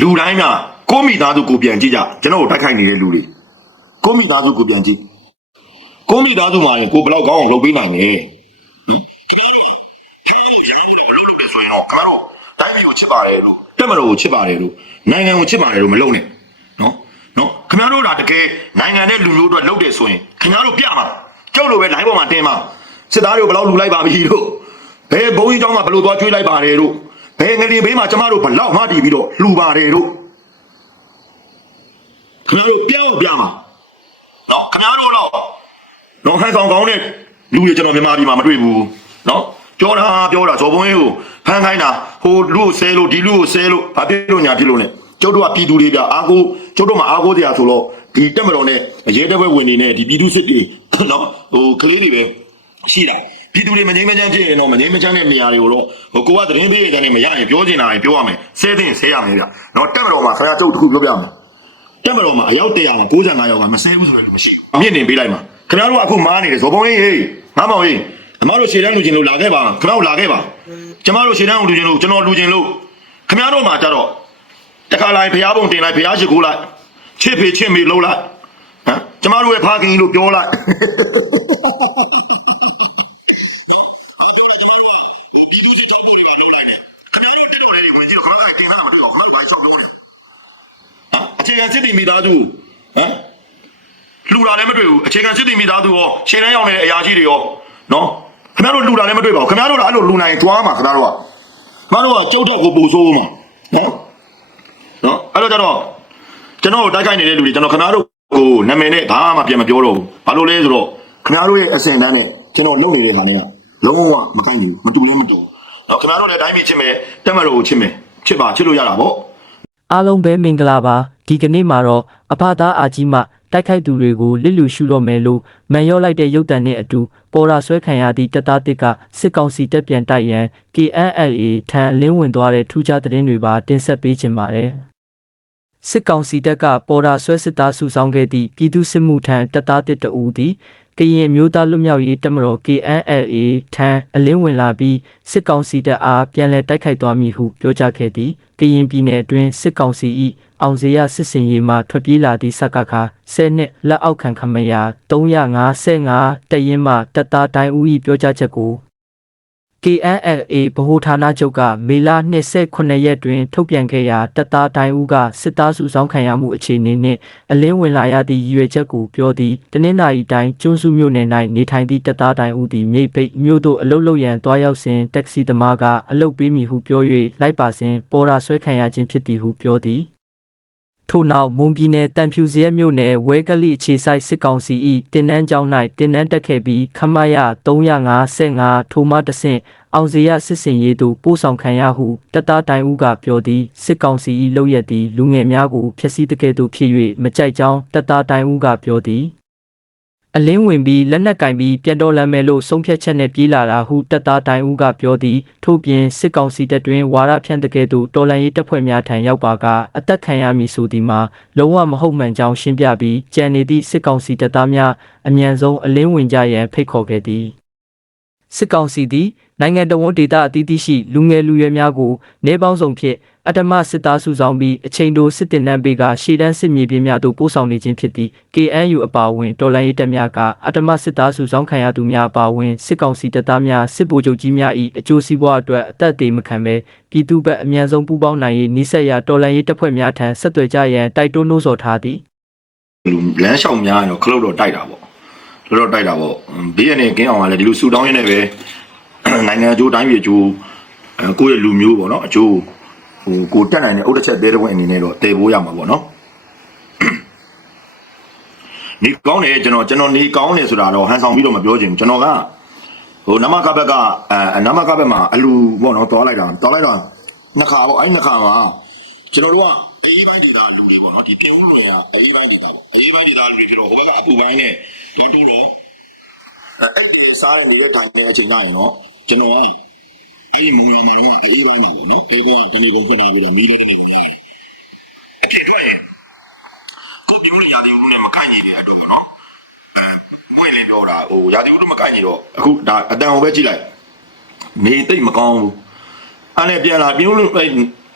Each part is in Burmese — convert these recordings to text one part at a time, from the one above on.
လူတိုင်းကကိုမိသားစုကိုပြန်ကြည့်ကြကျွန်တော်တို့တိုက်ခိုက်နေတဲ့လူတွေကိုမိသားစုကိုပြန်ကြည့်ကိုမိသားစုမှာရင်ကိုဘလောက်ကောင်းအောင်လုပ်ပေးနိုင်လဲဆိုရင်တော့ခင်ဗျားတို့တိုင်းပြည်ကိုချစ်ပါတယ်လို့တက်မတော်ကိုချစ်ပါတယ်လို့နိုင်ငံကိုချစ်ပါတယ်လို့မလုပ်နဲ့နော်နော်ခင်ဗျားတို့ကတကယ်နိုင်ငံနဲ့လူမျိုးအတွက်လုပ်တယ်ဆိုရင်ခင်ဗျားတို့ပြမှာကြောက်လို့ပဲ live ပေါ်မှာတင်မှာစစ်သားတွေကိုဘယ်လောက်လူလိုက်ပါပြီလို့ဘယ်ဘုံကြီးတောင်းမှာဘယ်လိုသွားကျွေးလိုက်ပါတယ်လို့ ဘယ်ငလျင်ဘေးမှာကျမတို့ဘယ်လောက်မှတည်ပြီးတော့လှူပါတယ်လို့ခင်ဗျားတို့ပြောင်းပြမှာနော်ခင်ဗျားတို့တော့နော်ဟန်ကောင်ကောင်းတဲ့လူတွေကျွန်တော်မြန်မာပြည်မှာမတွေ့ဘူးနော်ပြောတာပြောတာဇော်ဘုံကြီးကိုဖမ်းခိုင်းတာဟိုလူကိုဆဲလို့ဒီလူကိုဆဲလို့ဘာဖြစ်လို့ညာဖြစ်လို့ ਨੇ ကျုပ်တို့ကပြည်သူတွေပြအားကိုကျုပ်တို့မှာအားကိုတရားဆိုတော့ဒီတက်မတော်နဲ့ရဲတပ်ဖွဲ့ဝင်တွေနဲ့ဒီပြည်သူစစ်တွေနော်ဟိုကလေးတွေပဲရှိတာ ပြည်သူတွေမငြိမ်းမချမ်းဖြစ်ရင်တော့မငြိမ်းမချမ်းတဲ့နေရာတွေကိုတော့ဟိုကိုကသတင်းပေးရတဲ့နေမရရင်ပြောချင်တာရင်ပြောရမယ်ဆဲတဲ့ဆဲရမယ်ဗျနော်တက်မတော်မှာဆရာကျုပ်တစ်ခုပြောပြမယ်တက်မတော်မှာအယောက်100မှာ95ယောက်ကမဆဲဘူးဆိုရင်မရှိဘူးမြင့်နေပေးလိုက်မှာခင်ဗျားတို့ကအခုမားနေတယ်ဇော်ပုံကြီးဟေးငါမောင်ဟေးအမတို့ရှေ့တန်းလူချင်းလို့လာခဲ့ပါခင်ဗျားတို့လာခဲ့ပါကျမတို့ရှေ့တန်းကိုလူချင်းလို့ကျွန်တော်လူချင်းလို့ခင်ဗျားတို့မှာကြတော့တခါလိုက်ဖျားပုံတင်လိုက်ဖျားရှိခိုးလိုက်ချစ်ဖေချစ်မေလှုပ်လိုက်ဟမ်ကျမတို့ရဲ့ဖခင်ကြီးလို့ပြောလိုက် အခြေခံစစ်တီမိသားစုဟမ်လူလာလည်းမတွေ့ဘူးအခြေခံစစ်တီမိသားစုရောရှင်းတန်းရောက်နေတဲ့အရာရှိတွေရောနော်ခင်ဗျားတို့လူလာလည်းမတွေ့ပါဘူးခင်ဗျားတို့ကအဲ့လိုလူနိုင်ကြွားမှာခင်ဗျားတို့ကခင်ဗျားတို့ကကြုတ်တက်ကိုပူဆိုးမှာနော်နော်အဲ့တော့ကျတော့ကျွန်တော်တို့တိုက်ခိုက်နေတဲ့လူတွေကျွန်တော်ခင်ဗျားတို့ကိုနာမည်နဲ့ဘာမှပြန်မပြောတော့ဘူးဘာလို့လဲဆိုတော့ခင်ဗျားတို့ရဲ့အစင်တန်းနဲ့ကျွန်တော်လုပ်နေတဲ့ခါတွေကလုံးဝမကိုက်ဘူးမတူလည်းမတူနော်ခင်ဗျားတို့လည်းတိုင်းပြည်ချစ်မယ်တက်မလို့ချစ်မယ်ချစ်ပါချစ်လို့ရတာပေါ့အားလုံးပဲမင်္ဂလာပါ ဒီကနေ့မှာတော့အဖသားအာကြီးမှတိုက်ခိုက်သူတွေကိုလစ်လူရှုတော့မယ်လို့မန်ရော့လိုက်တဲ့ရုပ်တံနဲ့အတူပေါ်ရာဆွဲခံရသည့်တပ်သားတစ်ကစစ်ကောင်စီတပ်ပြန်တိုက်ရန် KNLA ထံအလင်းဝင်သွားတဲ့ထူးခြားသတင်းတွေပါတင်ဆက်ပေးခြင်းပါတယ်စစ်ကောင်စီတပ်ကပေါ်ရာဆွဲစစ်သားစုဆောင်ခဲ့သည့်ပြည်သူစစ်မှုထံတပ်သားတစ်တအူသည်ကရင်မျိုးသားလွတ်မြောက်ရေးတပ်မတော် KNLA ထံအလင်းဝင်လာပြီးစစ်ကောင်စီတပ်အားပြန်လည်တိုက်ခိုက်သွားမည်ဟုပြောကြားခဲ့သည်ကရင်ပြည်နယ်အတွင်းစစ်ကောင်စီ၏ အောင်စရစစ်စင်ရေးမှထွက်ပြေးလာသည့်စကခါ10နှစ်လက်အောက်ခံခမရ355တရင်မှတပ်သားတိုင်းဦး၏ပြောကြားချက်ကို KNLA ဗဟိုဌာနချုပ်ကမေလ29ရက်တွင် ထုတ်ပြန်ခဲ့ရာတပ်သားတိုင်းဦးကစစ်သားစုဆောင်ခံရမှုအခြေအနေနှင့်အလင်းဝင်လာရသည့်ရည်ရွယ်ချက်ကိုပြောသည်တနင်္လာရီတိုင်းကျွန်းစုမြို့နယ်၌နေထိုင်သည့်တပ်သားတိုင်းဦးသည်မြိတ်ပိတ်မြို့သို့အလုတ်လုတ်ရန်တွားရောက်စဉ်တက္ကစီသမားကအလုတ်ပေးမည်ဟုပြော၍လိုက်ပါစဉ်ပေါ်ရာဆွဲခံရခြင်းဖြစ်သည်ဟုပြောသည် ထို့နောက်မွန်ပြည်နယ်တန်ဖြူစရဲမြို့နယ်ဝဲကလိအခြေဆိုင်စစ်ကောင်စီ၏တင်နန်းကျောင်း၌တင်နန်းတက်ခဲ့ပြီးခမရ355ထိုမှတဆင့်အောင်စရစစ်စင်ရေးသို့ပို့ဆောင်ခံရဟုတပ်သားတိုင်ဦးကပြောသည်စစ်ကောင်စီ၏လုပ်ရက်သည်လူငယ်များကိုဖျက်ဆီးတကယ်သို့ဖြစ်၍မကြိုက်ကြောင်းတပ်သားတိုင်ဦးကပြောသည် အလင်းဝင်ပြီးလက်နက်ကင်ပြီးပြန်တော်လမ်းမယ်လို့ဆုံးဖြတ်ချက်နဲ့ပြေးလာတာဟုတပ်သားတိုင်ဦးကပြောသည်ထို့ပြင်စစ်ကောင်စီတပ်တွင်ဝါရဖြန့်တကယ်သို့တော်လန်ရေးတပ်ဖွဲ့များထံရောက်ပါကအသက်ခံရမည်ဆိုသည်မှာလုံးဝမဟုတ်မှန်ကြောင်းရှင်းပြပြီးကြံနေသည့်စစ်ကောင်စီတပ်သားများအ мян ဆုံးအလင်းဝင်ကြရန်ဖိတ်ခေါ်ခဲ့သည် စစ်ကောင်စီသည်နိုင်ငံတော်ဝန်ဒေတာအသီးသီးရှိလူငယ်လူရွယ်များကိုနေပေါင်းစုံဖြင့်အတ္တမစစ်သားစုဆောင်ပြီးအချိန်တိုစစ်တင်နံပေကရှေ့တန်းစစ်မြေပြင်များသို့ပို့ဆောင်နေခြင်းဖြစ်သည့် KNU အပါအဝင်တော်လှန်ရေးတပ်များကအတ္တမစစ်သားစုဆောင်ခံရသူများအပါအဝင်စစ်ကောင်စီတပ်သားများစစ်ဗိုလ်ချုပ်ကြီးများ၏အကျိုးစီးပွားအတွက်အသက်သေမခံဘဲပြည်သူ့ဘက်အမြန်ဆုံးပူးပေါင်းနိုင်ရေးနှိစက်ရာတော်လှန်ရေးတပ်ဖွဲ့များထံဆက်သွယ်ကြရန်တိုက်တွန်းနှိုးဆော်ထားသည်လူလမ်းလျှောက်များရောခလုတ်တော့တိုက်တာပေါ့ တ်တော့တိုက်တာပေါ့ဘေးကနေကင်းအောင်ကလည်းဒီလိုဆူတောင်းရင်းနဲ့ပဲနိုင်ငံအကျိုးတိုင်းပြည်အကျိုးအဲကိုယ့်ရဲ့လူမျိုးပေါ့နော်အကျိုးဟိုကိုတက်နိုင်တဲ့အုတ်တစ်ချက်သေးတဲ့ဝင်အနေနဲ့တော့တည်ဖို့ရမှာပေါ့နော်နေကောင်းတယ်ကျွန်တော်ကျွန်တော်နေကောင်းတယ်ဆိုတာတော့ဟန်ဆောင်ပြီးတော့မပြောချင်ဘူးကျွန်တော်ကဟိုနမကဘက်ကအဲနမကဘက်မှာအလူပေါ့နော်တွားလိုက်တာတွားလိုက်တော့နှစ်ခါပေါ့အဲ့နှစ်ခါမှာကျွန်တော်တို့က အေးပိုင်းဒေတာလူတွေပေါ့နော်ဒီပြင်ဦးလွင်ကအေးပိုင်းဒေတာပေါ့အေးပိုင်းဒေတာလူတွေဖြစ်တော့ဟိုဘက်ကအပူပိုင်းနဲ့တော့တိုးတော့အဲ့ဒီစားနေတဲ့ထိုင်တဲ့အချိန်တိုင်းနော်ကျွန်တော်ကအဲ့ဒီမုံရမှာတော့အေးပိုင်းမှာပေါ့နော်အေးပိုင်းကတနည်းပုံဖွင့်လာပြီးတော့မီးလေးတွေအဖြစ်ထွက်ရင်ကိုပြိုးလို့ရာသီဥတုနဲ့မကိုက်ညီတဲ့အတူနော်အဲဝင်လင်းပြောတာဟိုရာသီဥတုမကိုက်ညီတော့အခုဒါအတန်ကိုပဲကြည့်လိုက်နေသိပ်မကောင်းဘူးအဲ့နဲ့ပြန်လာပြိုးလို့အဲ့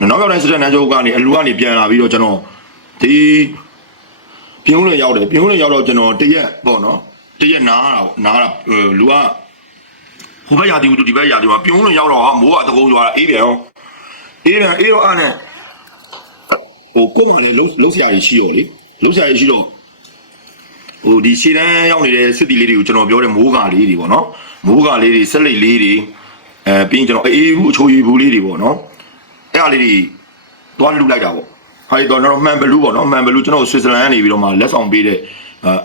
နောက်ရောက်တိုင်းစစ်တပ်နန်းချုပ်ကနေအလူကနေပြန်လာပြီးတော့ကျွန်တော်ဒီပြင်းဦးလွင်ရောက်တယ်ပြင်းဦးလွင်ရောက်တော့ကျွန်တော်တရက်ပေါ့နော်တရက်နားတာပေါ့နားတာဟိုလူကဟိုဘက်ရာဒီဦးဒီဘက်ရာဒီမှာပြင်းဦးလွင်ရောက်တော့ဟာမိုးကတကုံးရွာတာအေးပြန်အောင်အေးပြန်အေးတော့အဲ့နဲ့ဟိုကိုယ်ကလည်းလုံးလုံးဆရာကြီးရှိရောလေလုံးဆရာကြီးရှိတော့ဟိုဒီရှေ့တန်းရောက်နေတဲ့စစ်တီလေးတွေကိုကျွန်တော်ပြောတဲ့မိုးကာလေးတွေပေါ့နော်မိုးကာလေးတွေဆက်လိတ်လေးတွေအဲပြီးရင်ကျွန်တော်အေးဘူးအချိုးရည်ဘူးလေးတွေပေါ့နော် အဲ့အားလေးတွေသွားလူလိုက်တာပေါ့ဟာဒီတော့တော့မှန်ဘလူးပေါ့နော်မှန်ဘလူးကျွန်တော်ဆွစ်ဇာလန်ကနေပြီးတော့မှလက်ဆောင်ပေးတဲ့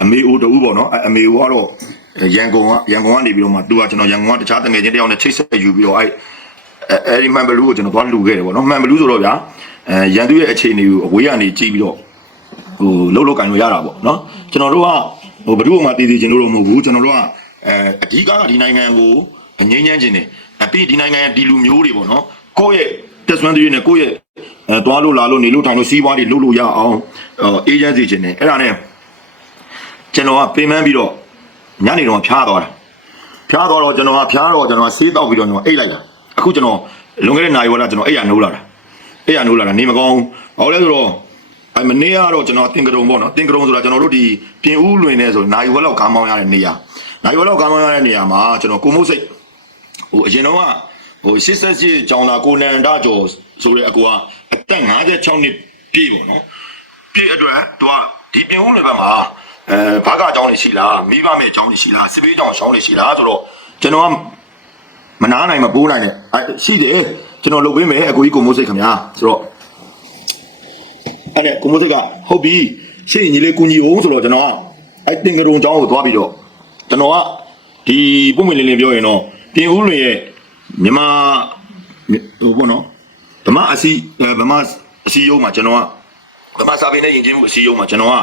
အမေအိုတူပေါ့နော်အမေအိုကတော့ရန်ကုန်ကရန်ကုန်ကနေပြီးတော့မှသူကကျွန်တော်ရန်ကုန်ကတခြားတငယ်ချင်းတယောက်နဲ့ချိတ်ဆက်ယူပြီးတော့အဲ့အဲ့ဒီမှန်ဘလူးကိုကျွန်တော်သွားလူခဲ့တယ်ပေါ့နော်မှန်ဘလူးဆိုတော့ဗျာအဲရန်သူရဲ့အခြေအနေကိုအဝေးကနေကြည့်ပြီးတော့ဟိုလှုပ်လှုပ်ကန်လို့ရတာပေါ့နော်ကျွန်တော်တို့ကဟိုဘယ်သူမှတည်တည်ခြင်းလို့တော့မဟုတ်ဘူးကျွန်တော်တို့ကအဲအဓိကကဒီနိုင်ငံကိုအငြိမ်းချမ်းခြင်းတယ်အပြီးဒီနိုင်ငံဒီလူမျိုးတွေပေါ့နော်ကိုယ့်ရဲ့ တက်ဆွမ်းတွေနဲ့ကိုယ့်ရဲ့အဲသွားလို့လာလို့နေလို့ထိုင်လို့စီးပွားတွေလုပ်လို့ရအောင်အေဂျင်စီခြင်းတယ်အဲ့ဒါနဲ့ကျွန်တော်ကပင်ပန်းပြီးတော့ညနေတော့ဖျားသွားတာဖျားသွားတော့ကျွန်တော်ကဖျားတော့ကျွန်တော်ဆေးတောက်ပြီးတော့ကျွန်တော်အိတ်လိုက်တာအခုကျွန်တော်လွန်ခဲ့တဲ့နာရီဝက်လာကျွန်တော်အိတ်ရနိုးလာတာအိတ်ရနိုးလာတာနေမကောင်းဘူးဘာလို့လဲဆိုတော့အဲမနေ့ကတော့ကျွန်တော်တင်ကရုံပေါ့နော်တင်ကရုံဆိုတာကျွန်တော်တို့ဒီပြင်ဦးလွင်နေဆိုနိုင်ဝက်လောက်ကားမောင်းရတဲ့နေရာနိုင်ဝက်လောက်ကားမောင်းရတဲ့နေရာမှာကျွန်တော်ကိုမိုးစိတ်ဟိုအရင်တော့က ဟို88ကျောင်းသားကိုနန္ဒကျော်ဆိုတဲ့အကူကအသက်56နှစ်ပြည့်ပေါ့နော်ပြည့်အတွက်သူကဒီပြင်ဦးလွင်ဘက်မှာအဲဘာကအကြောင်းတွေရှိလားမိဘမဲ့အကြောင်းတွေရှိလားစစ်ပေးကြောင်းအကြောင်းတွေရှိလားဆိုတော့ကျွန်တော်ကမနာနိုင်မပိုးနိုင်နဲ့အဲရှိတယ်ကျွန်တော်လုပ်ပေးမယ်အကူကြီးကိုမိုးစိတ်ခင်ဗျာဆိုတော့အဲ့ဒါကိုမိုးစကဟုတ်ပြီရှေ့ညီလေးကူညီအောင်ဆိုတော့ကျွန်တော်ကအဲ့တင်ကရုံကျောင်းကိုသွားပြီးတော့ကျွန်တော်ကဒီပုံမလင်းလင်းပြောရင်တော့ပြင်ဦးလွင်ရဲ့ မြန်မာဟိုပေါ့နော်ဓမ္မအစီအဲဗမာအစီယုံမှာကျွန်တော်ကဗမာစာပေနဲ့ယဉ်ကျေးမှုအစီယုံမှာကျွန်တော်က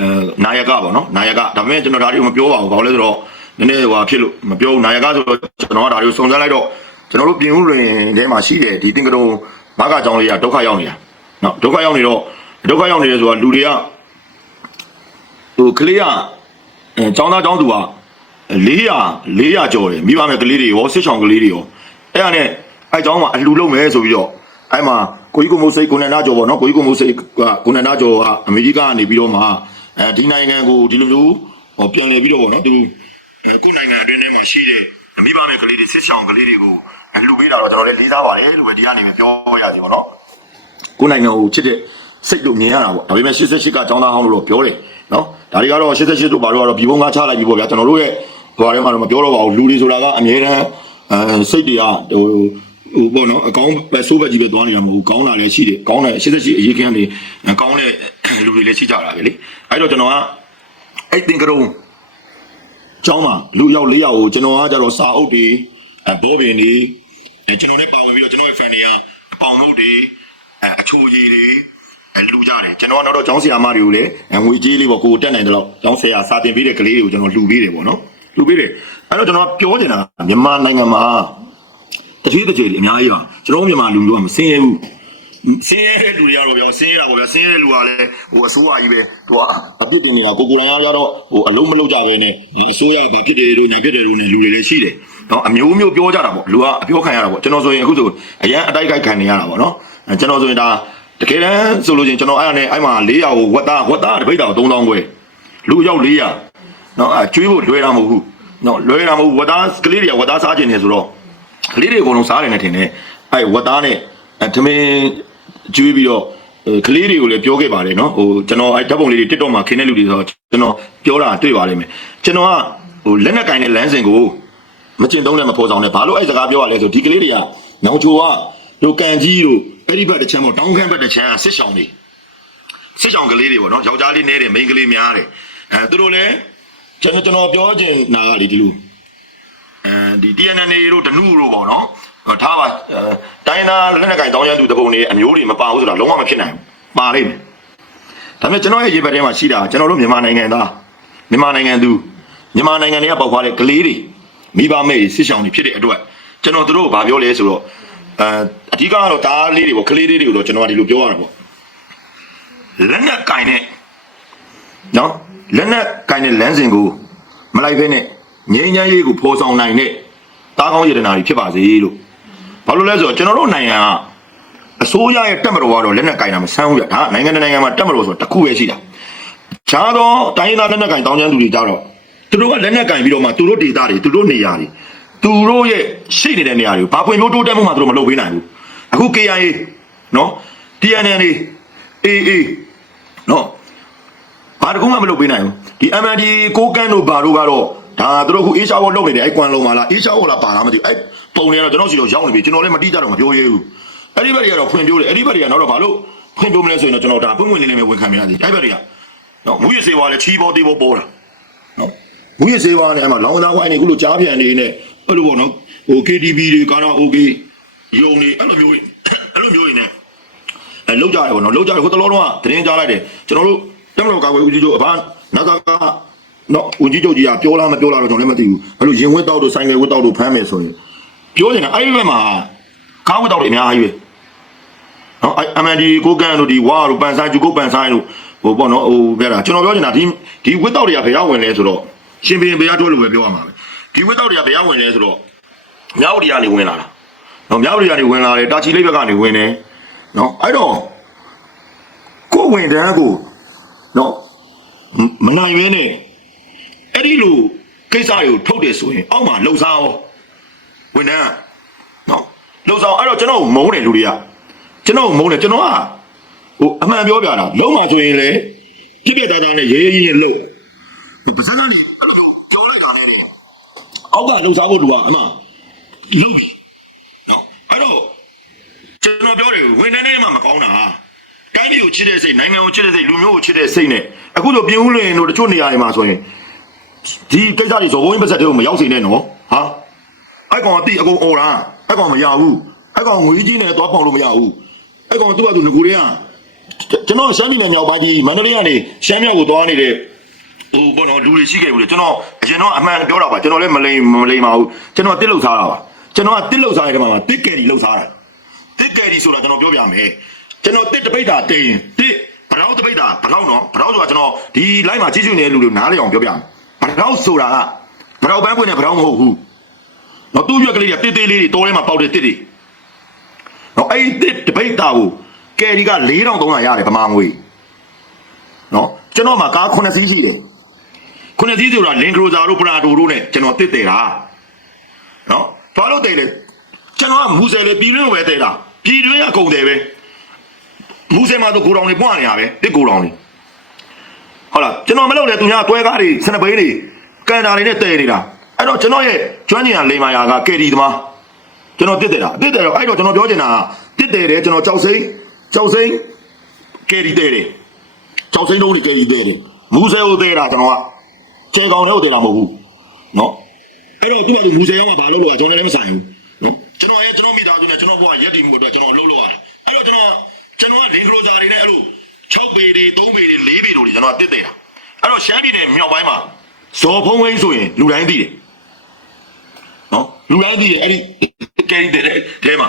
အဲနာယကပေါ့နော်နာယကဒါပေမဲ့ကျွန်တော်ဒါတွေကိုမပြောပါဘူးဘာလို့လဲဆိုတော့နည်းနည်းဟိုဖြစ်လို့မပြောဘူးနာယကဆိုတော့ကျွန်တော်ကဒါတွေကိုစုံစမ်းလိုက်တော့ကျွန်တော်တို့ပြင်ဦးလွင်ထဲမှာရှိတယ်ဒီတင်ကရုံဘာကကျောင်းလေးကဒုက္ခရောက်နေတာနော်ဒုက္ခရောက်နေတော့ဒုက္ခရောက်နေတယ်ဆိုတာလူတွေကဟိုကလေးကအဲចောင်းသားចောင်းသူက 400 400ကျော်တယ်မိဘမဲ့ကလေးတွေရောစစ်ဆောင်ကလေးတွေရောအဲ့ဒါနဲ့အဲ့ចောင်းမှာအလှလုပ်မယ်ဆိုပြီးတော့အဲ့မှာကိုကြီးကိုမိုးစိတ်ကိုနန္ဒကျော်ပေါ့နော်ကိုကြီးကိုမိုးစိတ်ကကိုနန္ဒကျော်ကအမေရိကကနေပြီးတော့မှအဲဒီနိုင်ငံကိုဒီလိုမျိုးဟောပြန်လည်ပြီးတော့ပေါ့နော်သူအဲကိုယ်နိုင်ငံအတွင်းထဲမှာရှိတဲ့မိဘမဲ့ကလေးတွေစစ်ဆောင်ကလေးတွေကိုအလှပေးတာတော့ကျွန်တော်လည်းလေးစားပါတယ်လို့ပဲဒီကနေပဲပြောရစီပေါ့နော်ကိုယ်နိုင်ငံကိုချစ်တဲ့စိတ်လို့မြင်ရတာပေါ့ဒါပေမဲ့88ကចောင်းသားဟောင်းလို့တော့ပြောတယ်နော်ဒါတွေကတော့88တို့ဘာလို့ကတော့ဒီဘုံကချလိုက်ပြီပေါ့ဗျာကျွန်တော်တို့ရဲ့ ဟိုအရင်မှတော့မပြောတော့ပါဘူးလူတွေဆိုတာကအမြဲတမ်းအဲစိတ်တွေကဟိုဟိုပေါ့နော်အကောင်းပဲဆိုးဘက်ကြီးပဲသွားနေတာမဟုတ်ဘူးကောင်းတာလည်းရှိတယ်ကောင်းတယ်88အရေးခင်းနေကောင်းတဲ့လူတွေလည်းရှိကြတာပဲလေအဲ့တော့ကျွန်တော်ကအဲ့တင်ကြုံကျောင်းမှာလူရောက်၄ယောက်ကိုကျွန်တော်ကကြတော့စာအုပ်တွေအဲဘောပင်တွေအဲကျွန်တော်နဲ့ပါဝင်ပြီးတော့ကျွန်တော်ရဲ့ fan တွေကအပေါင်လုပ်တွေအဲအချိုရည်တွေအဲလူကြတယ်ကျွန်တော်ကတော့ကျောင်းဆရာမတွေကိုလည်းအဲငွေကြေးလေးပေါ့ကိုယ်တက်နိုင်တယ်လို့ကျောင်းဆရာစာတင်ပေးတဲ့ကလေးတွေကိုကျွန်တော်လှူပေးတယ်ပေါ့နော် လှူပေးတယ်အဲ့တော့ကျွန်တော်ကပြောနေတာမြန်မာနိုင်ငံမှာတတိတကြိမ်အများကြီးပါကျွန်တော်မြန်မာလူမျိုးကမစင်းရဘူးစင်းရဲတဲ့လူတွေကတော့ပြောစင်းရဲတာပေါ့ဗျာစင်းရဲတဲ့လူကလည်းဟိုအစိုးရကြီးပဲသူကအပြစ်တင်နေတာကိုကိုလောင်ရတော့ဟိုအလုံးမလုံးကြပဲနဲ့အစိုးရပဲဖြစ်တယ်လို့ညာဖြစ်တယ်လို့နေလူတွေလည်းရှိတယ်နော်အမျိုးမျိုးပြောကြတာပေါ့လူကအပြောခံရတာပေါ့ကျွန်တော်ဆိုရင်အခုဆိုအရန်အတိုက်ခိုက်ခံနေရတာပေါ့နော်အဲကျွန်တော်ဆိုရင်ဒါတကယ်တမ်းဆိုလို့ချင်းကျွန်တော်အဲ့ဒါနဲ့အဲ့မှာ400ကိုဝက်သားဝက်သားတပိတ်တာကို3000ခွဲလူရောက်400 နော်အကျွေးဖို့လွယ်တာမဟုတ်ဘူးနော်လွယ်တာမဟုတ်ဘူးဝက်သားကလေးတွေကဝက်သားစားခြင်းနေဆိုတော့ကလေးတွေအကုန်လုံးစားတယ်နဲ့ထင်တယ်အဲ့ဝက်သားနဲ့အဲသမင်းကျွေးပြီးတော့ကလေးတွေကိုလည်းပြောခဲ့ပါတယ်နော်ဟိုကျွန်တော်အဲဓာတ်ပုံလေးတွေ TikTok မှာခင်းတဲ့လူတွေဆိုတော့ကျွန်တော်ပြောတာတွေ့ပါလိမ့်မယ်ကျွန်တော်ကဟိုလက်နက်ကင်တဲ့လမ်းစဉ်ကိုမကျင်သုံးနဲ့မဖော်ဆောင်နဲ့ဘာလို့အဲ့စကားပြောရလဲဆိုဒီကလေးတွေကနောင်ချိုကတို့ကန်ကြီးတို့အဲ့ဒီဘက်တစ်ချမ်းပေါ့တောင်းခမ်းဘက်တစ်ချမ်းကစစ်ဆောင်တွေစစ်ဆောင်ကလေးတွေပေါ့နော်ယောက်ျားလေးနဲတယ်မိန်းကလေးများတယ်အဲသူတို့လည်း ကျွန်တော်ကျွန်တော်ပြောချင်တာကလေဒီလိုအဲဒီ TNN တို့ဒနုတို့ပေါ့နော်ဟောထားပါအဲတိုင်းသားလက်နက်ကင်တောင်းရန်သူတပုံတွေအမျိုးတွေမပါဘူးဆိုတာလုံးဝမဖြစ်နိုင်ဘူးပါလိမ့်မယ်ဒါပေမဲ့ကျွန်တော်ရဲ့ရေဘက်ထဲမှာရှိတာကျွန်တော်တို့မြန်မာနိုင်ငံသားမြန်မာနိုင်ငံသူမြန်မာနိုင်ငံတွေကပေါက်ခွာတဲ့ကလေးတွေမိဘမဲ့တွေစစ်ဆောင်တွေဖြစ်တဲ့အတွက်ကျွန်တော်တို့ဘာပြောလဲဆိုတော့အဲအဓိကကတော့ဒါလေးတွေပေါ့ကလေးလေးတွေကိုတော့ကျွန်တော်ကဒီလိုပြောရတာပေါ့လက်နက်ကင်တဲ့ နော်လက်နက်ကင်တဲ့လမ်းစဉ်ကိုမလိုက်ဖဲနဲ့ငြိမ်းချမ်းရေးကိုဖော်ဆောင်နိုင်တဲ့တားကောင်းရတနာတွေဖြစ်ပါစေလို့ဘာလို့လဲဆိုတော့ကျွန်တော်တို့နိုင်ငံကအစိုးရရဲ့တက်မတော်ကတော့လက်နက်ကင်တာမဆန်းဘူးဗျဒါကနိုင်ငံတစ်နိုင်ငံမှာတက်မတော်ဆိုတာတစ်ခုပဲရှိတာခြားသောတိုင်းရင်းသားလက်နက်ကင်တောင်းကျမ်းသူတွေကြတော့သူတို့ကလက်နက်ကင်ပြီးတော့မှသူတို့ဒေသတွေသူတို့နေရာတွေသူတို့ရဲ့ရှိနေတဲ့နေရာတွေကိုဘာဖွင့်လို့တိုးတက်မှုမှသူတို့မလုပ်ပေးနိုင်ဘူးအခု KIA နော် TNN တွေ AA နော် ဘာတကူမှမလုပ်ပေးနိုင်ဘူးဒီ MND ကိုကန်းတို့ဘာတို့ကတော့ဒါသူတို့ခုအေးရှားဝတ်လုပ်နေတယ်အဲ့ကွမ်လုံးပါလားအေးရှားဝတ်လားပါလားမသိဘူးအဲ့ပုံတွေကတော့ကျွန်တော်စီတော့ရောက်နေပြီကျွန်တော်လည်းမတိကြတော့မပြောရဲဘူးအဲ့ဒီဘက်တွေကတော့ဖွင့်ပြိုးတယ်အဲ့ဒီဘက်တွေကနောက်တော့ဘာလို့ဖွင့်ပြိုးမလဲဆိုရင်တော့ကျွန်တော်ဒါပွင့်ပွင့်လင်းလင်းပဲဝန်ခံမြင်ရသည်အဲ့ဘက်တွေကနော်မူရစေဝါလည်းချီးပေါ်တေးပေါ်ပေါ်တာနော်မူရစေဝါလည်းအမှလောင်းသားဝိုင်းနေခုလိုကြားပြန်နေနဲ့အဲ့လိုပေါ့နော်ဟို KTV တွေကာရာ OK ယုံနေအဲ့လိုမျိုးအဲ့လိုမျိုးနေအဲလောက်ကြတယ်ဗောနော်လောက်ကြတယ်ဟိုတလောတော့ကသတင်းကြားလိုက်တယ်ကျွန်တော်တို့ တမလို့ကာကွယ်ဦးကြီးချုပ်အဘနာသာကနော်ဦးကြီးချုပ်ကြီးကပြောလားမပြောလားတော့ကျွန်တော်လည်းမသိဘူးအဲ့လိုရင်ဝတ်တောက်တို့ဆိုင်ငယ်ဝတ်တောက်တို့ဖမ်းမယ်ဆိုရင်ပြောနေတာအဲ့ဒီဘက်မှာကားဝတ်တောက်တွေအများကြီးပဲနော်အဲ့ MND ကိုကန်တို့ဒီဝါတို့ပန်ဆိုင်ဂျူကိုပန်ဆိုင်တို့ဟိုပေါ့နော်ဟိုပြောတာကျွန်တော်ပြောနေတာဒီဒီဝတ်တောက်တွေကဘယ်ရောက်ဝင်လဲဆိုတော့ရှင်ဘင်ဘယ်ရောက်တွဲလို့ပဲပြောရမှာပဲဒီဝတ်တောက်တွေကဘယ်ရောက်ဝင်လဲဆိုတော့မြောက်ဒီကနေဝင်လာတာနော်မြောက်ဒီကနေဝင်လာတယ်တာချီလိပ်ဘက်ကနေဝင်တယ်နော်အဲ့တော့ကိုယ်ဝင်တန်းကို နော်မမနိုင်ရင်းနဲ့အဲ့ဒီလိုကိစ္စတွေကိုထုတ်တယ်ဆိုရင်အောက်မှာလှုပ်ရှားရောဝင်တန်းကနော်လှုပ်ရှားအဲ့တော့ကျွန်တော်မုန်းတယ်လူတွေကကျွန်တော်မုန်းတယ်ကျွန်တော်ကဟိုအမှန်ပြောပြတာလုံးမှာဆိုရင်လေပြည့်ပြည့်သားသားနဲ့ရဲရဲရဲရဲလှုပ်ဟိုပါစကနေအဲ့လိုမျိုးပြောလိုက်တာနဲ့အောက်ကလှုပ်ရှားဖို့လူကအမှလှုပ်ပြီနော်အဲ့တော့ကျွန်တော်ပြောတယ်ဝန်ထမ်းတွေမှမကောင်းတာ တိုင်းပြည်ကိုချစ်တဲ့စိတ်နိုင်ငံကိုချစ်တဲ့စိတ်လူမျိုးကိုချစ်တဲ့စိတ်နဲ့အခုလိုပြင်ဦးလွင်တို့တချို့နေရာတွေမှာဆိုရင်ဒီကိစ္စတွေဇော်ဘုံပတ်သက်တွေကိုမရောက်စေနဲ့နော်ဟာအဲ့ကောင်ကတိအကုန်អော်တာအဲ့ကောင်မရဘူးအဲ့ကောင်ငွေကြီးနဲ့သွားပေါင်လို့မရဘူးအဲ့ကောင်သူ့ဘာသူငကူတွေကကျွန်တော်ရှမ်းပြည်နယ်မြောက်ပိုင်းကြီးမန္တလေးကနေရှမ်းမြောက်ကိုသွားနေတဲ့ဟိုဘောနော်လူတွေရှိခဲ့ဘူးလေကျွန်တော်အရင်တော့အမှန်ပြောတာပါကျွန်တော်လည်းမလိမ်မလိမ်ပါဘူးကျွန်တော်တစ်လုတ်စားတာပါကျွန်တော်ကတစ်လုတ်စားရတဲ့မှာတစ်ကယ်ကြီးလုတ်စားတာတစ်ကယ်ဒီဆိုတာကျွန်တော်ပြောပြမယ် ကျွန်တော်တစ်တပိတ်တာတင်တစ်ဘရောင်းတပိတ်တာဘရောင်းနော်ဘရောင်းဆိုတာကျွန်တော်ဒီ line မှာကြီးကျွနေတဲ့လူတွေနားလည်အောင်ပြောပြမယ်ဘရောင်းဆိုတာကဘရောင်းပန်းပွင့်တဲ့ဘရောင်းမဟုတ်ဘူးနော်သူ့ရွက်ကလေးတွေတေးသေးလေးတွေတိုးထဲမှာပေါက်တဲ့တစ်တွေနော်အဲ့ဒီတစ်တပိတ်တာကိုကယ်ရီက4300ရတယ်ဗမာငွေနော်ကျွန်တော်မှာကား9စီးရှိတယ်9စီးဆိုတာလင်ကရိုဇာတို့ပရာတိုတို့နဲ့ကျွန်တော်တစ်တယ်တာနော်ဘာလို့တယ်လဲကျွန်တော်ကမူဆယ်လေပြည်တွင်းကိုပဲတဲတာပြည်တွင်းကကုန်တယ်ပဲ မူဆယ်မှာတော့ကိုတောင်တွေပွားနေရပဲတစ်ကိုတောင်တွေဟုတ်လားကျွန်တော်မလုပ်လဲသူများတွဲကားတွေစနပိန်းတွေကန်တာတွေနဲ့တဲနေတာအဲ့တော့ကျွန်တော်ရဲ့ကျွမ်းကျင်ရလိမ္မာယာကကယ်ဒီသမားကျွန်တော်တစ်တယ်တာတစ်တယ်တော့အဲ့တော့ကျွန်တော်ပြောချင်တာကတစ်တယ်တယ်ကျွန်တော်ကြောက်စိမ့်ကြောက်စိမ့်ကယ်ဒီတဲတယ်ကြောက်စိမ့်လုံးတွေကယ်ဒီတဲတယ်မူဆယ်ကိုတဲတာကျွန်တော်ကခြေကောင်တွေကိုတဲတာမဟုတ်ဘူးနော်အဲ့တော့သူကလူမူဆယ်ရောက်မှာဘာလုပ်လို့อ่ะကျွန်တော်လည်းမဆိုင်ဘူးနော်ကျွန်တော်ရဲ့ကျွန်တော်မိသားစုနဲ့ကျွန်တော်ဘဝရက်တည်မှုအတွက်ကျွန်တော်လှုပ်လို့ရတယ်အဲ့တော့ကျွန်တော် ကျွန်တော်ကဒီကလိုဇာတွေနဲ့အဲ့လို6ပေတွေ3ပေတွေ4ပေတို့တွေကျွန်တော်ကတစ်သိတာအဲ့တော့ရှမ်းပြည်နယ်မြောက်ပိုင်းမှာဇော်ဖုံးဝင်းဆိုရင်လူတိုင်းသိတယ်နော်လူတိုင်းသိတယ်အဲ့ဒီကဲတဲ့တဲမှာ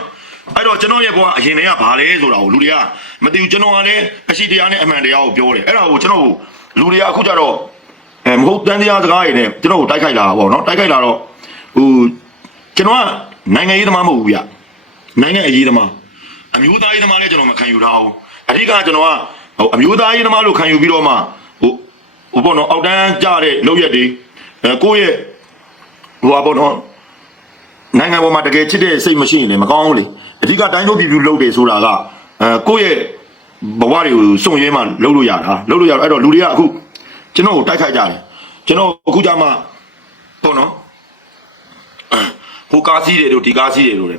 အဲ့တော့ကျွန်တော်ရဲ့ဘဝအရင်တည်းကဘာလဲဆိုတာကိုလူတွေကမသိဘူးကျွန်တော်ကလည်းအရှိတရားနဲ့အမှန်တရားကိုပြောတယ်အဲ့ဒါကိုကျွန်တော်လူတွေကအခုကြတော့အဲမဟုတ်တန်းတရားစကားတွေနဲ့ကျွန်တော်ကိုတိုက်ခိုက်လာတာပေါ့နော်တိုက်ခိုက်လာတော့ဟိုကျွန်တော်ကနိုင်ငံရေးသမားမဟုတ်ဘူးဗျနိုင်ငံအရေးသမား အမျိုးသားရေးသမားလည်းကျွန်တော်မခံယူထားဘူးအဓိကကျွန်တော်ကဟိုအမျိုးသားရေးသမားလို့ခံယူပြီးတော့မှဟိုဟိုပေါ့နော်အောက်တန်းကြတဲ့လောက်ရက်တွေအဲကိုယ့်ရဲ့ဟိုပါပေါ့နော်နိုင်ငံပေါ်မှာတကယ်ချစ်တဲ့စိတ်မရှိရင်လည်းမကောင်းဘူးလေအဓိကတိုင်းတို့ပြည်ပြည်လုပ်တယ်ဆိုတာကအဲကိုယ့်ရဲ့ဘဝတွေကိုစွန့်ရဲမှလုပ်လို့ရတာလုပ်လို့ရတော့အဲ့တော့လူတွေကအခုကျွန်တော်ကိုတိုက်ခိုက်ကြတယ်ကျွန်တော်အခုကြမှာပေါ့နော်ဟိုကားစီးတယ်တို့ဒီကားစီးတယ်တို့လေ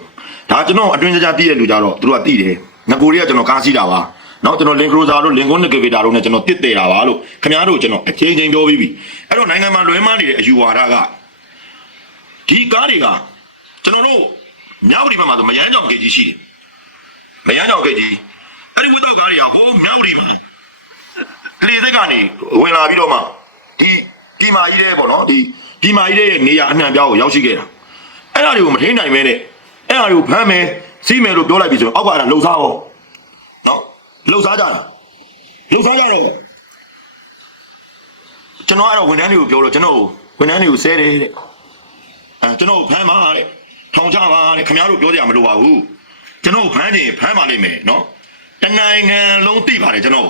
ဒါကျွန်တော်အတွင်းကြကြတည့်တဲ့လူကြတော့သူတို့ကတည့်တယ်ငကိုတွေကကျွန်တော်ကားစီးတာပါနော်ကျွန်တော်လင်ကရိုဇာတို့လင်ကွန်နဂီဗေတာတို့နဲ့ကျွန်တော်တစ်တယ်တာပါလို့ခင်ဗျားတို့ကျွန်တော်အချင်းချင်းပြောပြီးပြီအဲ့တော့နိုင်ငံမှာလွဲမနေတဲ့အယူဝါဒကဒီကားတွေကကျွန်တော်တို့မြောက်ဒီဘက်မှာဆိုမယန်းကြောင်ကေကြီးရှိတယ်မယန်းကြောင်ကေကြီးအဲ့ဒီဝတ်တော့ကားတွေကဟိုမြောက်ဒီမှာလေသက်ကနေဝင်လာပြီးတော့မှဒီဒီမာကြီးတဲ့ပေါ့နော်ဒီဒီမာကြီးတဲ့နေရာအနှံပြားကိုရောက်ရှိခဲ့တာအဲ့ဒါတွေကိုမထိန်နိုင်မဲနဲ့ အဲ့ဒါတွေကိုဖမ်းမယ်စီးမယ်လို့ပြောလိုက်ပြီဆိုတော့အောက်ကအဲ့ဒါလှုပ်ရှားရောနော်လှုပ်ရှားကြတာလှုပ်ရှားကြတော့ကျွန်တော်အဲ့တော့ဝန်ထမ်းတွေကိုပြောလို့ကျွန်တော်ဝန်ထမ်းတွေကိုဆဲတယ်တဲ့အဲကျွန်တော်ဖမ်းပါတဲ့ထောင်ချပါတဲ့ခင်ဗျားတို့ပြောကြမလို့ပါဘူးကျကျွန်တော်ဖမ်းနေဖမ်းပါလိမ့်မယ်နော်တနိုင်ငံလုံးသိပါတယ်ကျွန်တော်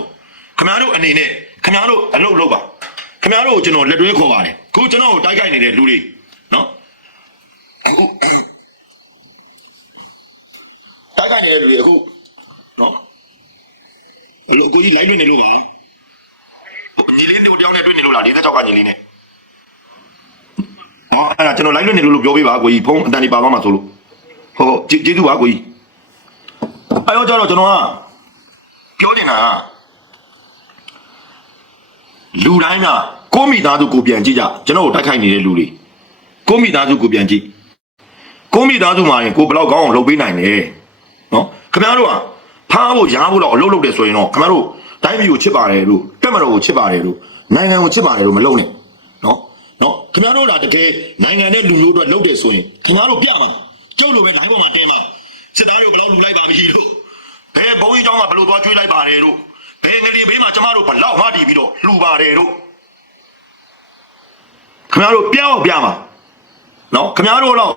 ခင်ဗျားတို့အနေနဲ့ခင်ဗျားတို့အလုပ်လုပ်ပါခင်ဗျားတို့ကိုကျွန်တော်လက်တွဲခေါ်ပါတယ်ခုကျွန်တော်ကိုတိုက်ခိုက်နေတဲ့လူတွေနော် အခုတိုက်ခိုက်နေတဲ့လူတွေအခုနော်အလုပ်ကိုကြီးလိုက်နေနေလို့ပါညီလေးတို့တယောက်နဲ့တွေ့နေလို့လား46ကညီလေးနဲ့ဟောအဲ့ဒါကျွန်တော်လိုက်လွတ်နေလို့လို့ပြောပေးပါကိုကြီးဖုန်းအတန်ဒီပါသွားမှာဆိုလို့ဟုတ်ဟုတ်ကျေကျေးဇူးပါကိုကြီးအဲ့တော့ကျတော့ကျွန်တော်ကပြောနေတာကလူတိုင်းကကိုယ့်မိသားစုကိုပြန်ကြည့်ကြကျွန်တော်ကိုတိုက်ခိုက်နေတဲ့လူတွေကိုယ့်မိသားစုကိုပြန်ကြည့်ကိုယ့်မိသားစုမှာရင်ကိုဘယ်လောက်ကောင်းအောင်လုပ်ပေးနိုင်လဲ နော်ခင်ဗျားတို့ကဖားဖို့ရားဖို့တော့အလုပ်လုပ်တယ်ဆိုရင်တော့ခင်ဗျားတို့တိုင်းပြည်ကိုချစ်ပါတယ်လို့တက်မတော်ကိုချစ်ပါတယ်လို့နိုင်ငံကိုချစ်ပါတယ်လို့မလုပ်နဲ့နော်နော်ခင်ဗျားတို့ကတကယ်နိုင်ငံနဲ့လူမျိုးတို့လုပ်တယ်ဆိုရင်ခင်ဗျားတို့ပြမှာကျုပ်လိုပဲ line ပေါ်မှာတင်မှာစစ်သားတို့ဘယ်လောက်လူလိုက်ပါပြီလို့ဘယ်ဘုံကြီးเจ้าမှာဘယ်လိုသွားကျွေးလိုက်ပါတယ်လို့ဘယ်ငလီဘေးမှာကျမတို့ဘလောက်မှတည်ပြီးတော့လှူပါတယ်လို့ခင်ဗျားတို့ပြအောင်ပြမှာနော်ခင်ဗျားတို့တော့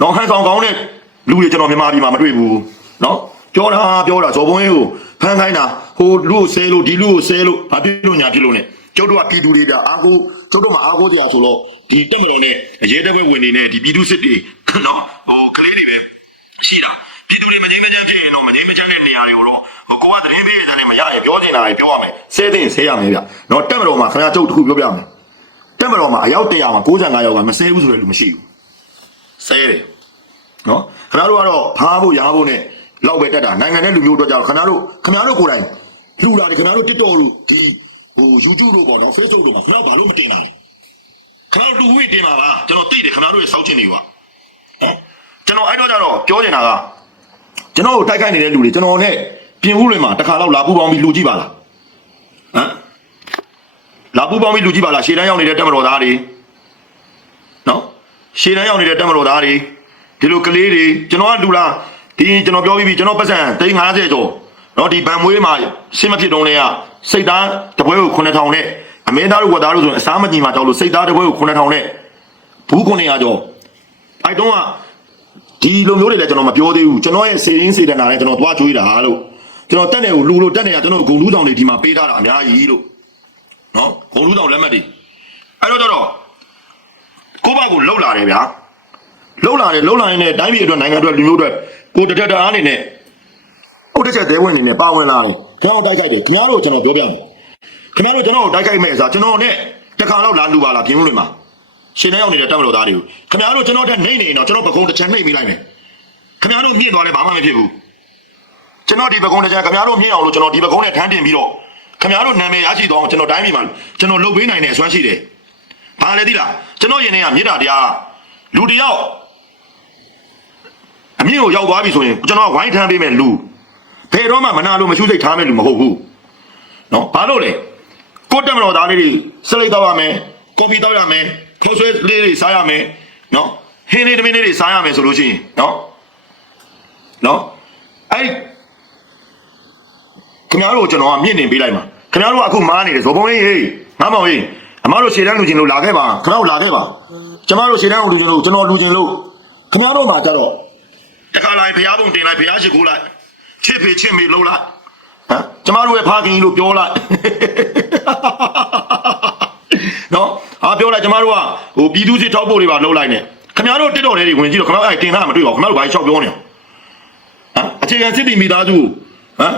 နော်ဟန်ဆောင်ကောင်းတဲ့ လူတွေကျွန်တော်မြန်မာပြည်မှာမတွေ့ဘူးနော်ပြောတာပြောတာဇော်ဘုံကြီးကိုဖမ်းခိုင်းတာဟိုလူကိုဆဲလို့ဒီလူကိုဆဲလို့ဘာဖြစ်လို့ညာဖြစ်လို့ ਨੇ ကျုပ်တို့ကပြည်သူတွေကအားကိုကျုပ်တို့မှာအားကိုတရားဆိုတော့ဒီတက်မတော်နဲ့ရဲတပ်ဖွဲ့ဝင်နေနဲ့ဒီပြည်သူစစ်တွေနော်ဟိုကလေးတွေပဲရှိတာပြည်သူတွေမငြိမ်းမချမ်းဖြစ်ရင်တော့မငြိမ်းမချမ်းတဲ့နေရာတွေကိုတော့ဟိုကိုကသတင်းပေးရတဲ့မရရင်ပြောနေတာတွေပြောရမယ်ဆဲသိရင်ဆဲရမယ်ဗျနော်တက်မတော်မှာခင်ဗျားကျုပ်တစ်ခုပြောပြမယ်တက်မတော်မှာအယောက်100မှာ95ယောက်ကမဆဲဘူးဆိုတဲ့လူမရှိဘူးဆဲတယ် နော်ခင်ဗျားတို့ကတော့ဖားဖို့ရားဖို့နဲ့လောက်ပဲတက်တာနိုင်ငံနဲ့လူမျိုးတို့ကြောင့်ခင်ဗျားတို့ခင်ဗျားတို့ကိုယ်တိုင်လူလာတယ်ခင်ဗျားတို့ TikTok လို့ဒီဟို YouTube တို့ပေါ့နော် Facebook တို့မှာခင်ဗျားဘာလို့မတင်တာလဲခင်ဗျားတို့လူဝိတင်ပါလားကျွန်တော်သိတယ်ခင်ဗျားတို့ရဲ့စောက်ချင်းတွေကဟမ်ကျွန်တော်အဲ့တော့ကြတော့ပြောနေတာကကျွန်တော်ကိုတိုက်ခိုက်နေတဲ့လူတွေကျွန်တော်နဲ့ပြင်ဦးလွင်မှာတစ်ခါတော့လာပူပေါင်းပြီးလူကြည့်ပါလားဟမ်လာပူပေါင်းပြီးလူကြည့်ပါလားရှေ့တန်းရောက်နေတဲ့တက်မတော်သားတွေနော်ရှေ့တန်းရောက်နေတဲ့တက်မတော်သားတွေ ဒီလိုကလေးတွေကျွန်တော်ကလူလားဒီကျွန်တော်ပြောပြီးပြီကျွန်တော်ပတ်စံ350ကျော်နော်ဒီဗန်မွေးမှာရှင်းမဖြစ်တုံးလေးကစိတ်သားတပွဲကို9000နဲ့အမင်းသားတို့ဝတ်သားတို့ဆိုရင်အစားမကြီးမှာကြောက်လို့စိတ်သားတပွဲကို9000နဲ့ဘူး900ကျော်အဲ့တုန်းကဒီလိုမျိုးတွေလည်းကျွန်တော်မပြောသေးဘူးကျွန်တော်ရဲ့စေရင်းစေတနာနဲ့ကျွန်တော်သွားကြွေးတာလို့ကျွန်တော်တက်နေကိုလူလို့တက်နေရကျွန်တော်ဂုံလူးတောင်တွေဒီမှာပေးထားတာအများကြီးလို့နော်ဂုံလူးတောင်လက်မှတ်တွေအဲ့တော့ကျတော့ကိုယ့်ဘက်ကိုလှုပ်လာတယ်ဗျာ လှုပ်လာတယ်လှုပ်လာရင်လည်းတိုင်းပြည်အတွက်နိုင်ငံအတွက်လူမျိုးအတွက်ကိုတတက်တအားနေနဲ့ဟုတ်တစ်ချက်သေးဝင်နေနဲ့ပါဝင်လာတယ်ခင်ဗျားတို့တိုက်ခိုက်တယ်ခင်ဗျားတို့ကျွန်တော်ပြောပြမယ်ခင်ဗျားတို့ကျွန်တော်တို့တိုက်ခိုက်မဲ့ဆိုကျွန်တော်နဲ့တခါတော့လာလူပါလားပြင်းလို့မှာရှင်နေရောက်နေတဲ့တက်မတော်သားတွေကိုခင်ဗျားတို့ကျွန်တော်တက်နေနေရင်တော့ကျွန်တော်ပကုံးတစ်ချက်နှိပ်မိလိုက်မယ်ခင်ဗျားတို့မြင့်သွားလဲဘာမှမဖြစ်ဘူးကျွန်တော်ဒီပကုံးတစ်ချက်ခင်ဗျားတို့မြင့်အောင်လို့ကျွန်တော်ဒီပကုံးနဲ့ထမ်းတင်ပြီးတော့ခင်ဗျားတို့နာမည်ရရှိတော့ကျွန်တော်တိုင်းပြည်မှာကျွန်တော်လုပ်ပေးနိုင်တဲ့အစွမ်းရှိတယ်ဘာလဲသိလားကျွန်တော်ယင်နေကမြေတားတရားလူတယောက် အမြင့်ကိုရောက်သွားပြီဆိုရင်ကျွန်တော်ကဝိုင်းထမ်းပေးမယ်လူဖယ်တော့မှမနာလို့မရှုစိတ်ထားမယ်လူမဟုတ်ဘူးနော်ဘာလို့လဲကိုတက်မတော်သားလေးတွေစလိတ်တော့ရမယ်ကော်ဖီတော့ရမယ်ခိုးဆွဲလေးတွေစားရမယ်နော်ဟင်းလေးတစ်မင်းလေးတွေစားရမယ်ဆိုလို့ရှိရင်နော်နော်အဲ့ခင်ဗျားတို့ကျွန်တော်ကမြင့်နေပေးလိုက်မှာခင်ဗျားတို့ကအခုမားနေတယ်ဇော်ပုံးကြီးဟေးငါမောင်ကြီးအမတို့ရှေ့တန်းလူချင်းလို့လာခဲ့ပါခင်ဗျားတို့လာခဲ့ပါကျမတို့ရှေ့တန်းကိုလူချင်းလို့ကျွန်တော်လူချင်းလို့ခင်ဗျားတို့မှာကြတော့ တခါလိုက်ဘုရားပုံတင်လိုက်ဘုရားရှိခိုးလိုက်ချစ်ဖေချစ်မေလှုပ်လိုက်ဟမ်ကျမတို့ရဲ့ဖခင်ကြီးလို့ပြောလိုက်နော်အာပြောလိုက်ကျမတို့ကဟိုပြည်သူစစ်ထောက်ဖို့တွေပါလှုပ်လိုက်နဲ့ခင်ဗျားတို့တစ်တော်လေးတွေဝင်ကြည့်တော့ခင်ဗျားအဲ့တင်တာမတွေ့ပါဘူးခင်ဗျားတို့ဘာလျှောက်ပြောနေဟမ်အခြေခံစစ်တီမိသားစုဟမ်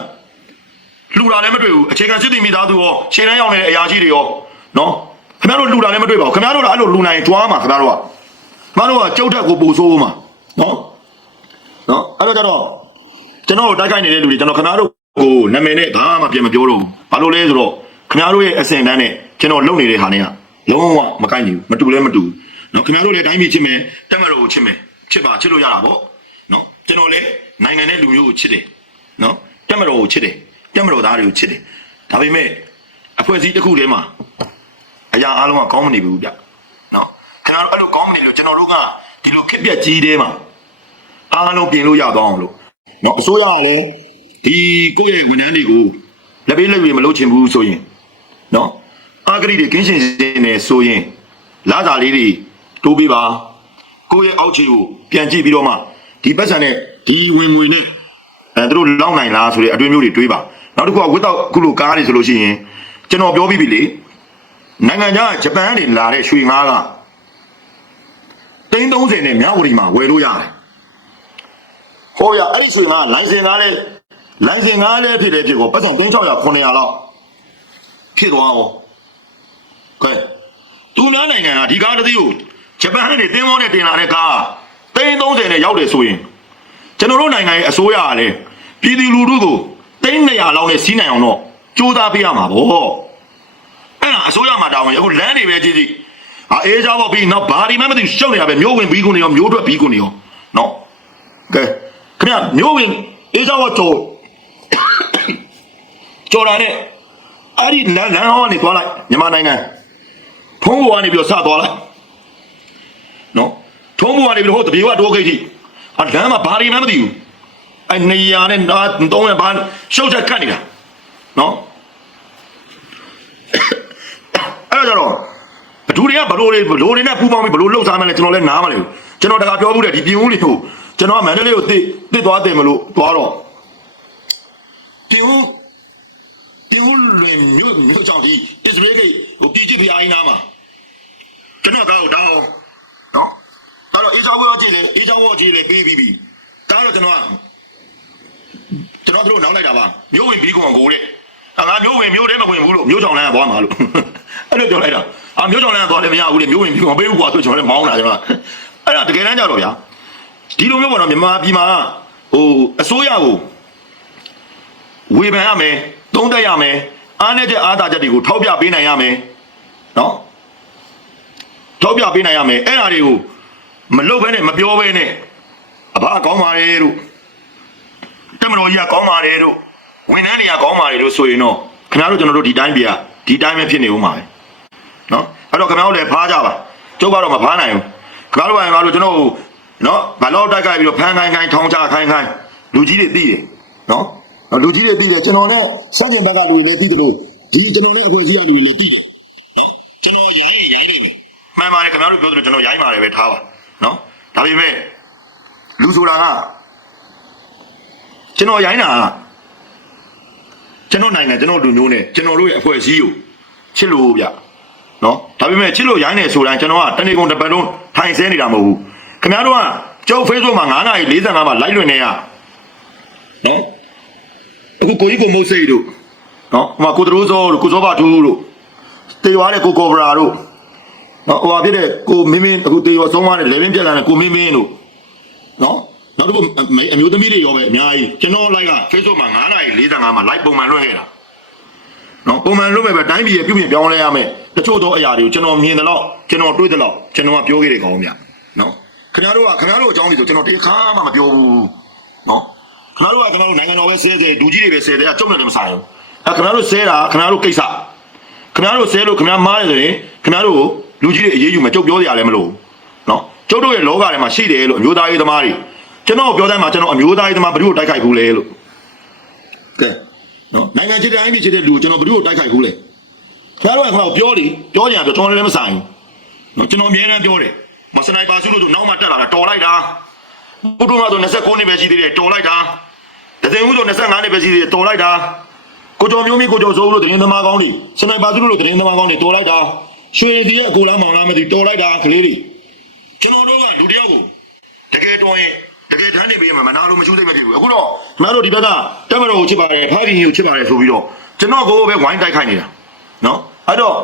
လှူတာလည်းမတွေ့ဘူးအခြေခံစစ်တီမိသားစုရောရှင်းတန်းရောက်နေတဲ့အရာရှိတွေရောနော်ခင်ဗျားတို့လှူတာလည်းမတွေ့ပါဘူးခင်ဗျားတို့ကအဲ့လိုလှူနိုင်ရင်ကြွားမှာခင်ဗျားတို့ကခင်ဗျားတို့ကကြုတ်ထက်ကိုပူဆိုးမှာနော် နော်အဲ့တော့ကျတော့ကျွန်တော်တို့တိုက်ခိုက်နေတဲ့လူတွေကျွန်တော်ခင်ဗျားတို့ကိုနာမည်နဲ့ဘာမှပြန်မပြောတော့ဘူးဘာလို့လဲဆိုတော့ခင်ဗျားတို့ရဲ့အစင်တန်းနဲ့ကျွန်တော်လုပ်နေတဲ့ဟာတွေကလုံးဝမကိုက်ညီဘူးမတူလဲမတူဘူးနော်ခင်ဗျားတို့လည်းတိုင်းပြည်ချစ်မယ်တက်မတော်ကိုချစ်မယ်ချစ်ပါချစ်လို့ရတာပေါ့နော်ကျွန်တော်လည်းနိုင်ငံနဲ့လူမျိုးကိုချစ်တယ်နော်တက်မတော်ကိုချစ်တယ်တက်မတော်သားတွေကိုချစ်တယ်ဒါပေမဲ့အဖွဲ့အစည်းတစ်ခုတည်းမှာအရာအလုံးကကောင်းမနေဘူးဗျနော်ခင်ဗျားတို့အဲ့လိုကောင်းမနေလို့ကျွန်တော်တို့ကဒီလိုခက်ပြက်ကြီးတဲမှာ အားလုံးပြင်လို့ရသွားအောင်လို့နော်အစိုးရကလည်းဒီကိုယ့်ရဲ့ဝန်ထမ်းတွေကိုလက်ပေးလက်ရည်မလုပ်ချင်ဘူးဆိုရင်နော်အာဂရိတွေကင်းရှင်ရှင်နေဆိုရင်လာစာလေးတွေတိုးပေးပါကိုယ့်ရဲ့အောက်ခြေကိုပြန်ကြည့်ပြီးတော့မှဒီပတ်စံနဲ့ဒီဝင်ဝင်နဲ့အဲတို့လောက်နိုင်လားဆိုတဲ့အတွင်းမျိုးတွေတွေးပါနောက်တစ်ခုကဝစ်တော့ခုလိုကားတွေဆိုလို့ရှိရင်ကျွန်တော်ပြောပြီးပြီလေနိုင်ငံခြားဂျပန်တွေလာတဲ့ရွှေငါးက330နဲ့မြဝတီမှာဝယ်လို့ရတယ် ဟောရအဲ့ဒီရွှေငါးလိုင်စင်ကားလဲလိုင်စင်ကားလဲဖြစ်တယ်ဖြစ်ကောပတ်စံ3600 900လောက်ဖြစ်သွားအောင်ကဲသူများနိုင်ငံကဒီကားတစ်စီးကိုဂျပန်နဲ့တင်းမောနဲ့တင်လာတဲ့ကားသိန်း30နဲ့ရောက်တယ်ဆိုရင်ကျွန်တော်တို့နိုင်ငံရဲ့အစိုးရကလည်းပြည်သူလူထုကိုတိန်း200လောက်နဲ့စီးနိုင်အောင်တော့ကြိုးစားပေးရမှာပေါ့အဲ့ဒါအစိုးရမှာတာဝန်အခုလမ်းတွေပဲကြည့်ကြည့်ဟာအေးကြတော့ပြီးနောက်ဘာဒီမှမသိဘူးရှုပ်နေရပဲမျိုးဝင်ဘီးကုန်နေရောမျိုးထွက်ဘီးကုန်နေရောနော်ကဲ ခင်ဗျမျိုးဝင်အေးကြတော့ကြော်ကြော်လာနဲ့အဲ့ဒီလမ်းလမ်းဟောကနေသွားလိုက်မြန်မာနိုင်ငံထုံးဘောကနေပြီးတော့စသွားလိုက်နော်ထုံးဘောကနေပြီးတော့ဟိုတပြေဝတိုးဂိတ်ထိအလမ်းမှာဘာဒီမှမသိဘူးအဲနေရနဲ့တော့တော့ဘာရှုပ်ချက်ကတ်နေတာနော်အဲ့တော့ဘဒူတွေကဘလို့တွေဘလို့တွေနဲ့ပူပေါင်းပြီးဘလို့လှုပ်ရှားမှန်းလဲကျွန်တော်လည်းနားမလဲဘူးကျွန်တော်တကပြောဘူးတဲ့ဒီပြင်ဦးလေးကို ကျွန်တော်ကမန္တလေးကိုတစ်တစ်သွားတယ်မလို့သွားတော့ပြင်ဦးပြင်ဦးလွင်မြို့မြို့ကြောင့်ဒီအစ္စရေးကိဟိုပြည်ချစ်ဖျားကြီးနားမှာကျွန်တော်ကောက်တော့နော်အဲ့တော့အေးချောင်းဘောကြည့်လေအေးချောင်းဘောကြည့်လေပြီးပြီးပြီးဒါတော့ကျွန်တော်ကကျွန်တော်တို့နောက်လိုက်တာပါမျိုးဝင်ပြီးကောင်ကိုတဲ့အငါမျိုးဝင်မျိုးထဲမဝင်ဘူးလို့မျိုးချောင်လန်းကသွားမှာလို့အဲ့လိုပြောလိုက်တာအာမျိုးချောင်လန်းကသွားလည်းမရဘူးလေမျိုးဝင်ပြီးကောင်ပေးဘူးကွာဆိုကျွန်တော်လည်းမောင်းတာကျွန်တော်အဲ့ဒါတကယ်တမ်းကြတော့ဗျာ ဒီလိုမျိုးပေါ့နော်မြန်မာပြည်မှာဟိုအစိုးရကိုဝေဖန်ရမယ်သုံးသပ်ရမယ်အားနည်းချက်အားသာချက်တွေကိုထောက်ပြပေးနိုင်ရမယ်နော်ထောက်ပြပေးနိုင်ရမယ်အဲ့ဒါတွေကိုမလုပ်ဘဲနဲ့မပြောဘဲနဲ့အဘကောင်းပါလေလို့တက်မတော်ကြီးကကောင်းပါတယ်တို့ဝန်ထမ်းတွေကကောင်းပါတယ်လို့ဆိုရင်တော့ခင်ဗျားတို့ကျွန်တော်တို့ဒီတိုင်းပြဒီတိုင်းပဲဖြစ်နေဦးမှာပဲနော်အဲ့တော့ခင်ဗျားတို့လည်းဖားကြပါကျုပ်ကတော့မဖားနိုင်ဘူးခင်ဗျားတို့ကငါတို့ကျွန်တော် နော်ဘာလို့တိုက်ခိုက်ပြီးတော့ဖမ်းခိုင်းခိုင်းထောင်းချခိုင်းခိုင်းလူကြီးတွေသိတယ်နော်လူကြီးတွေသိတယ်ကျွန်တော်နဲ့စัจကျင်ဘက်ကလူတွေလည်းသိတယ်လို့ဒီကျွန်တော်နဲ့အဖွဲ့အစည်းကလူတွေလည်းသိတယ်နော်ကျွန်တော်ရိုင်းရင်ရိုင်းနေပြီမှန်ပါတယ်ခင်ဗျားတို့ပြောသလိုကျွန်တော်ရိုင်းပါတယ်ပဲထားပါနော်ဒါပေမဲ့လူဆိုတာကကျွန်တော်ရိုင်းတာကကျွန်တော်နိုင်ငံကျွန်တော်လူမျိုးနဲ့ကျွန်တော်တို့ရဲ့အဖွဲ့အစည်းကိုချစ်လို့ဗျနော်ဒါပေမဲ့ချစ်လို့ရိုင်းနေဆိုတိုင်းကျွန်တော်ကတနေ့ကုန်တစ်ပတ်လုံးထိုင်ဆဲနေတာမဟုတ်ဘူး ခင်ဗျားတို့ကကျုပ် Facebook မှာ9နာရီ45မှာ live လွှင့်နေရနော်အခုကိုကြီးကိုမုတ်စိတ်တို့နော်ဟိုမှာကိုတရိုးစောတို့ကိုစောပါထူးတို့တေရွာတဲ့ကိုကောဘရာတို့နော်ဟိုဟာဖြစ်တဲ့ကိုမင်းမင်းအခုတေရွာဆုံးသွားတဲ့လေဗင်းပြက်လာတဲ့ကိုမင်းမင်းတို့နော်နောက်တစ်ခုအမေအမျိုးသမီးတွေရောပဲအများကြီးကျွန်တော် like က Facebook မှာ9နာရီ45မှာ like ပုံမှန်လွှင့်ခဲ့တာနော်ပုံမှန်လွှင့်မဲ့ပဲတိုင်းပြည်ရဲ့ပြုပြင်ပြောင်းလဲရမယ်တချို့သောအရာတွေကိုကျွန်တော်မြင်တယ်လို့ကျွန်တော်တွေးတယ်လို့ကျွန်တော်ကပြောခဲ့တယ်ကောင်းဗျနော် ခင်ဗျားတို့ကခင်ဗျားတို့အကြောင်းတွေဆိုကျွန်တော်တခါမှမပြောဘူးနော်ခင်ဗျားတို့ကခင်ဗျားတို့နိုင်ငံတော်ပဲဆဲဆဲဒူကြီးတွေပဲဆဲတယ်အကျုံနဲ့လည်းမဆိုင်ဘူးအဲခင်ဗျားတို့ဆဲတာခင်ဗျားတို့ကိစ္စခင်ဗျားတို့ဆဲလို့ခင်ဗျားမားတယ်ဆိုရင်ခင်ဗျားတို့လူကြီးတွေအေးအေးယူမယ်ကြုတ်ပြောစရာလည်းမလိုဘူးနော်ကျုပ်တို့ရဲ့လောကထဲမှာရှိတယ်လို့အမျိုးသားရေးသမားတွေကျွန်တော်ပြောတိုင်းမှာကျွန်တော်အမျိုးသားရေးသမားဘယ်သူကိုတိုက်ခိုက်ဘူးလဲလို့ကဲနော်နိုင်ငံချစ်တဲ့အတိုင်းဖြစ်တဲ့လူကိုကျွန်တော်ဘယ်သူကိုတိုက်ခိုက်ဘူးလဲခင်ဗျားတို့ကခဏပြောတယ်ပြောကြရပြောကျွန်တော်လည်းမဆိုင်ဘူးနော်ကျွန်တော်အမြဲတမ်းပြောတယ် မစနိုက်ပါစုလို့ဆိုနောက်မှတက်လာတာတော်လိုက်တာဘုဒ္ဓဘာသာဆို29နှစ်ပဲရှိသေးတယ်တော်လိုက်တာတသိန်းဦးဆို25နှစ်ပဲရှိသေးတယ်တော်လိုက်တာကိုကျော်မျိုးမီကိုကျော်စိုးလို့တင်းသမားကောင်းတွေစနိုက်ပါစုလို့တင်းသမားကောင်းတွေတော်လိုက်တာရွှေဒီရဲ့အကိုလားမောင်လားမသိတော်လိုက်တာကလေးတွေကျွန်တော်တို့ကလူတယောက်ကိုတကယ်တော့ရင်တကယ်တမ်းနေပေးမှာမနာလို့မချူးသိမဖြစ်ဘူးအခုတော့ငါတို့ဒီဘက်ကတက်မတော်ကိုချစ်ပါတယ်ဖခင်ကိုချစ်ပါတယ်ဆိုပြီးတော့ကျွန်တော်ကိုပဲဝိုင်းတိုက်ခိုက်နေတာနော်အဲ့တော့